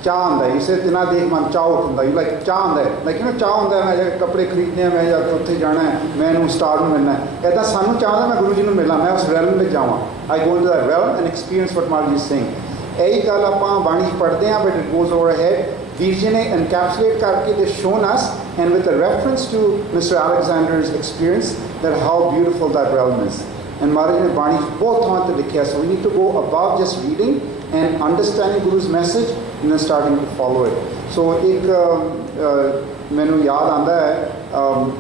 Cha you said tina dekh man cha uthunda. You like cha like cha hunda hai main kapde khareedne hai, main uthe jana hai, main star nu milna hai. Aida sanu cha hunda main Guru Ji nu milna, main us realm mein jaਵਾਂ. I go into that realm and experience what Maharaj is saying. But it goes over ahead. Virji ne encapsulate karke, they've shown us, and with a reference to Mr. Alexander's experience, that how beautiful that realm is. And Maharaj ne Bani both want to likha. So we need to go above just reading and understanding Guru's message and then starting to follow it. So menu yaad aanda hai,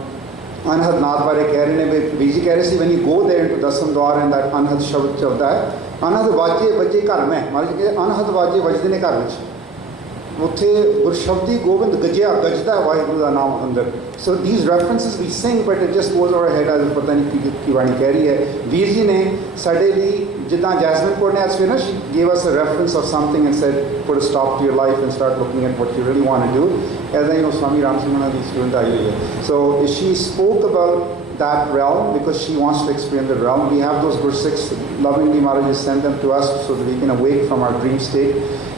Anhad Nath bare keh rahe ne, Virji keh rahe si when you go there into Dasam Dwar and that Anhad Shabad chalta hai, Anhad Vajje Vajje Ghar mein, Maharaj keh Anhad Vajje Vajde ne Ghar vich. Uthe Gurshabdi Govind Gajya Gajda Vaheguru da naam andar. So these references we sing, but it just goes over ahead as pata nahi ki Vani keh rahi hai. Virji ne sade li jitna Jasmine Kaur ne aaj she gave us a reference of something and said, put a stop to your life and start looking at what you really want to do. As I know, Swami Ram Simran di student aayi hai. So she spoke about that realm because she wants to experience the realm. We have those Gursikhs, lovingly Maharaj has sent them to us so that we can awake from our dream state.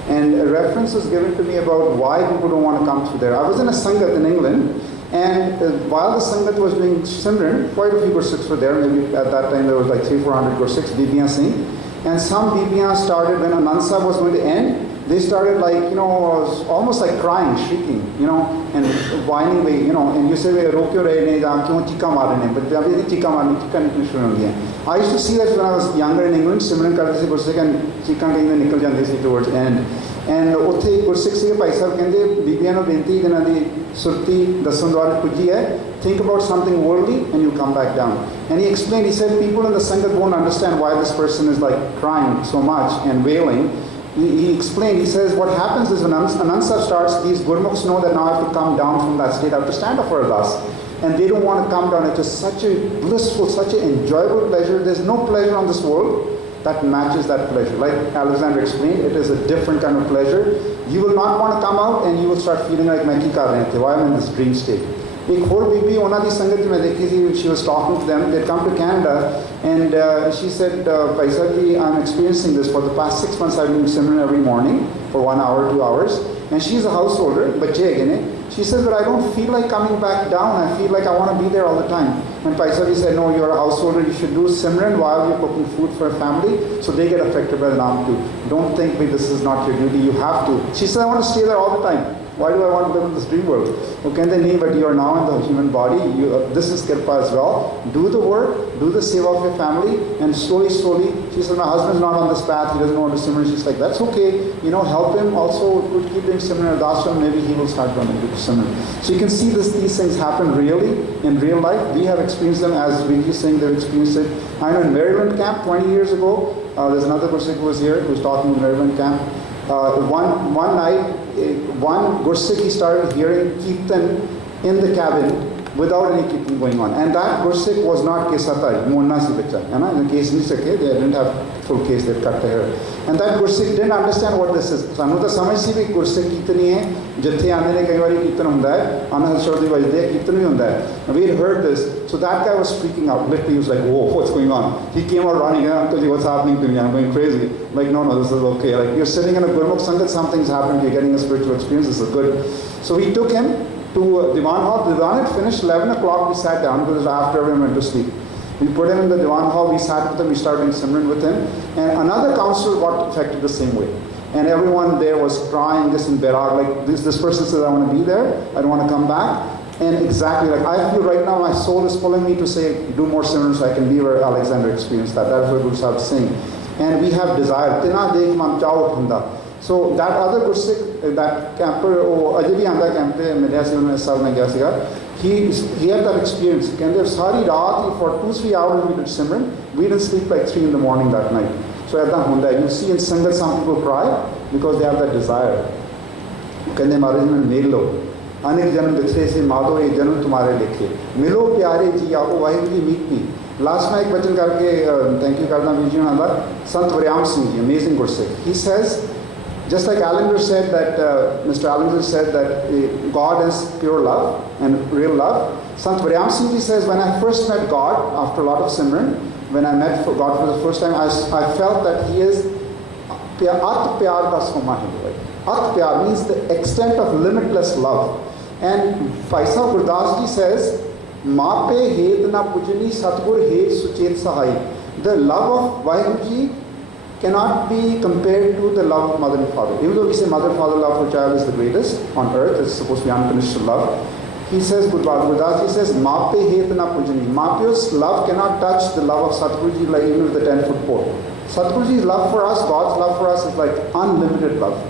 And a reference was given to me about why people don't want to come through there. I was in a Sangat in England, and while the Sangat was doing Simran, quite a few Gursikhs were there. Maybe at that time there was like 300-400 Gursikhs, Bibiyan Singh. And some Bibiyan started, when Anand Sahib was going to end, they started like, almost like crying, shrieking, and whining, and you say, "Ro kyo rahe ne, kyon chika maar rahe ne?" But abhi chika marni, chika nikli shuru hondi hai. I used to see that when I was younger in England, Simran karte se Gursikh and chika kahin nikal jande se towards end. And uthe Gursikh se bhai sahab kende, Bibiyan nu benti dina di surti Dasam Dwar puji hai, think about something worldly and you come back down. And he explained, he said, people in the Sangat won't understand why this person is like crying so much and wailing. He explained, he says, what happens is when Anand Sahib starts, these Gurmukhs know that now I have to come down from that state, I have to stand up for Ardas. And they don't want to come down. It is such a blissful, such an enjoyable pleasure. There's no pleasure on this world that matches that pleasure. Like Alexander explained, it is a different kind of pleasure. You will not want to come out and you will start feeling like, why am I in this dream state? Ek aur bibi ona di sangat mein dekhi thi, she was talking to them. They'd come to Canada and she said, "Bhai sahab ji, I'm experiencing this for the past 6 months. I've been Simran every morning for 1 hour, 2 hours." And she's a householder, bachche again. She says, "But I don't feel like coming back down. I feel like I want to be there all the time." And Paisa said, no, you're a householder, you should do Simran while you're cooking food for a family, so they get affected by the Naam too. Don't think this is not your duty, you have to. She said, I want to stay there all the time. Why do I want to live in this dream world? Okay, then but you are now in the human body. This is Kirpa as well. Do the work, do the seva of your family, and slowly, she said, my husband's not on this path, he doesn't know how to Simran. She's like, that's okay. Help him also, keep doing Simran Ardashram, maybe he will start running to Simran. So you can see these things happen really, in real life. We have experienced them, as Vijay is saying, they've experienced it. I know in Maryland camp, 20 years ago, there's another person who was here, who was talking in Maryland camp. One night, one Gursikh, he started hearing Kirtan in the cabin without any Kirtan going on. And that Gursikh was not Kesatai, Monna si bacha. In the case they didn't have full case, they cut the hair. And that Gursikh didn't understand what this is. Sanu ta samajh si bhi Gursikh Kirtani hai, jathe aande ne kai wari Kirtan hunda hai, Anand Shodhi vajde Kirtan bhi hunda hai. We had heard this. So that guy was freaking out. Literally, he was like, whoa, what's going on? He came out running, Uncle Ji, what's happening to me? I'm going crazy. Like, no, this is okay. Like, you're sitting in a Gurmukh Sangat, something's happening, you're getting a spiritual experience, this is good. So we took him to Diwan Hall. Diwan had finished, 11 o'clock, we sat down, because after everyone went to sleep. We put him in the Diwan Hall, we sat with him, we started doing Simran with him. And another counselor got affected the same way. And everyone there was crying, just in Berag, like, this person says, I want to be there, I don't want to come back. And exactly, like, I feel right now my soul is pulling me to say, do more Simran so I can be where Alexander experienced that. That's what Guru Sahib is saying. And we have desire. Tina dekh man chao thanda. So that other Gursikh, that camper, Ajabi anda camp pe mere se unne sal mein gaya siga. He had that experience. Kende sari raat for 2-3 hours we did Simran. We didn't sleep like 3 in the morning that night. So aida hunda hai. You see in Sangat some people cry because they have that desire. Kende Maharaj mein mil lo. अनेक जन्म बिछड़े से माधो ये जन्म तुम्हारे लिखे मिलो प्यारे जी आओ Waheguru ji meet me last में एक वचन करके थैंक यू करना video number Sant Wariyam Singh ji amazing Gursikh he says just like Alexander said that Mr. Alexander said that God is pure love and real love. Sant Variam Singh ji says, when I first met God after a lot of Simran, when I met God for the first time, I felt that he is At Pyar ka Soma hai. At Pyar means the extent of limitless love. And Paisa Gurdas ji says, Ma pe het na pujani Satgur het suchet sahai. The love of Vaheguru ji cannot be compared to the love of mother and father. Even though we say mother and father love for child is the greatest on earth, it's supposed to be unconditional love. He says, Gurdas ji says, Ma pe het na pujani. Ma pe's love cannot touch the love of Satguru ji, like even with the 10-foot pole. Satguru ji's love for us, God's love for us is like unlimited love.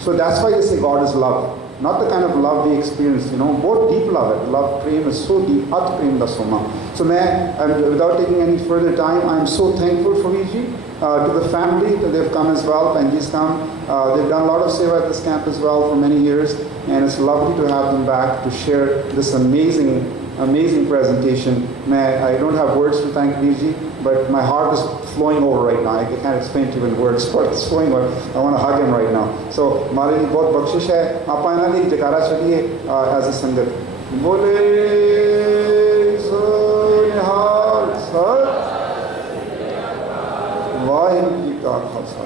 So that's why they say God is love. Not the kind of love we experience, both deep love. Love, prem is so deep, at prem da soma. So without taking any further time, I'm so thankful for Viji, to the family that they've come as well, Benji's come. They've done a lot of seva at this camp as well for many years, and it's lovely to have them back to share this amazing presentation. I don't have words to thank Viji, but my heart is flowing over right now. I can't explain to you in words, but it's flowing over. I want to hug him right now. So, Mare ji bahut bakshish hai. Aap aina li jakara chadiye as a sangat. Bole so nihal sat. Vaheguru ji ka khalsa.